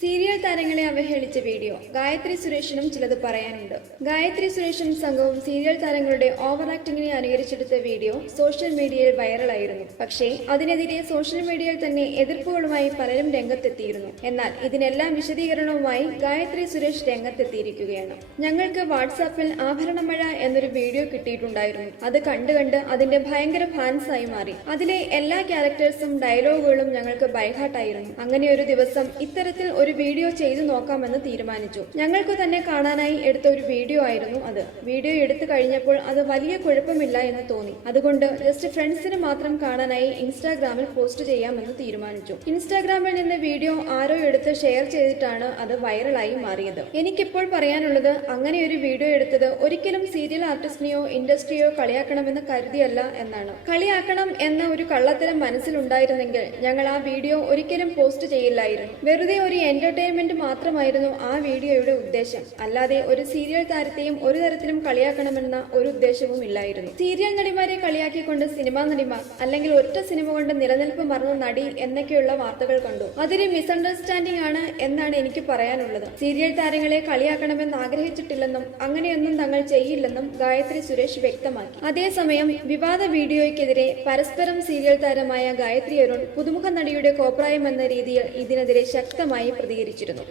Serial താരങ്ങളെ അവഹേളിച്ച video. Gayathri സുരേഷിനും ചിലത് പറയാനുണ്ട്. ഗായത്രി സുരേഷും സംഘവും സീരിയൽ താരങ്ങളുടെ ഓവർ ആക്ടിങ്ങിനെ അനുകരിച്ചെടുത്ത വീഡിയോ സോഷ്യൽ മീഡിയയിൽ വൈറലായിരുന്നു. പക്ഷേ അതിനെതിരെ സോഷ്യൽ മീഡിയയിൽ തന്നെ എതിർപ്പുകളുമായി പലരും രംഗത്തെത്തിയിരുന്നു. എന്നാൽ ഇതിനെല്ലാം വിശദീകരണവുമായി ഗായത്രി സുരേഷ് രംഗത്തെത്തിയിരിക്കുകയാണ്. ഞങ്ങൾക്ക് വാട്സാപ്പിൽ ആഭരണമഴ എന്നൊരു വീഡിയോ കിട്ടിയിട്ടുണ്ടായിരുന്നു. അത് കണ്ടു കണ്ട് അതിന്റെ ഭയങ്കര ഫാൻസായി മാറി. അതിലെ എല്ലാ ക്യാരക്ടേഴ്സും ഡയലോഗുകളും ഞങ്ങൾക്ക് ബൈഹാട്ടായിരുന്നു അങ്ങനെ ഒരു ദിവസം ഇത്തരത്തിൽ ഒരു വീഡിയോ ചെയ്തു നോക്കാമെന്ന് തീരുമാനിച്ചു. ഞങ്ങൾക്ക് തന്നെ കാണാനായി എടുത്ത ഒരു വീഡിയോ ആയിരുന്നു അത്. വീഡിയോ എടുത്തു കഴിഞ്ഞപ്പോൾ അത് വലിയ കുഴപ്പമില്ല എന്ന് തോന്നി. അതുകൊണ്ട് ജസ്റ്റ് ഫ്രണ്ട്സിന് മാത്രം കാണാനായി ഇൻസ്റ്റാഗ്രാമിൽ പോസ്റ്റ് ചെയ്യാമെന്ന് തീരുമാനിച്ചു. ഇൻസ്റ്റാഗ്രാമിൽ നിന്ന് വീഡിയോ ആരോ എടുത്ത് ഷെയർ ചെയ്തിട്ടാണ് അത് വൈറലായി മാറിയത്. എനിക്കിപ്പോൾ പറയാനുള്ളത് അങ്ങനെ ഒരു വീഡിയോ എടുത്തത് ഒരിക്കലും സീരിയൽ ആർട്ടിസ്റ്റിനെയോ ഇൻഡസ്ട്രിയോ കളിയാക്കണമെന്ന് കരുതിയല്ല എന്നാണ്. കളിയാക്കണം എന്ന ഒരു കള്ളത്തരം മനസ്സിലുണ്ടായിരുന്നെങ്കിൽ ഞങ്ങൾ ആ വീഡിയോ ഒരിക്കലും പോസ്റ്റ് ചെയ്യില്ലായിരുന്നു. വെറുതെ ഒരു എന്റർടൈൻമെന്റ് മാത്രമായിരുന്നു ആ വീഡിയോയുടെ ഉദ്ദേശം. അല്ലാതെ ഒരു സീരിയൽ താരത്തെയും ഒരു തരത്തിലും കളിയാക്കണമെന്ന ഒരു ഉദ്ദേശവും ഇല്ലായിരുന്നു. സീരിയൽ നടിമാരെ കളിയാക്കിക്കൊണ്ട് സിനിമാ നടിമാർ അല്ലെങ്കിൽ ഒറ്റ സിനിമ കൊണ്ട് നിലനിൽപ്പ് മറന്ന നടി എന്നൊക്കെയുള്ള വാർത്തകൾ കണ്ടു. അതൊരു മിസ്അണ്ടർസ്റ്റാൻഡിംഗ് ആണ് എന്നാണ് എനിക്ക് പറയാനുള്ളത്. സീരിയൽ താരങ്ങളെ കളിയാക്കണമെന്ന് ആഗ്രഹിച്ചിട്ടില്ലെന്നും അങ്ങനെയൊന്നും തങ്ങൾ ചെയ്യില്ലെന്നും ഗായത്രി സുരേഷ് വ്യക്തമാക്കി. അതേസമയം വിവാദ വീഡിയോയ്ക്കെതിരെ പരസ്പരം സീരിയൽ താരമായ ഗായത്രി അരുൺ പുതുമുഖ നടിയുടെ കോപ്രായം എന്ന രീതിയിൽ ഇതിനെതിരെ ശക്തമായി പ്രതികരിച്ചിരുന്നു.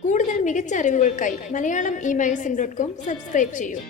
കൂടുതൽ മികച്ച അറിവുകൾക്കായി Malayalam e magazine dot com subscribe ചെയ്യൂ.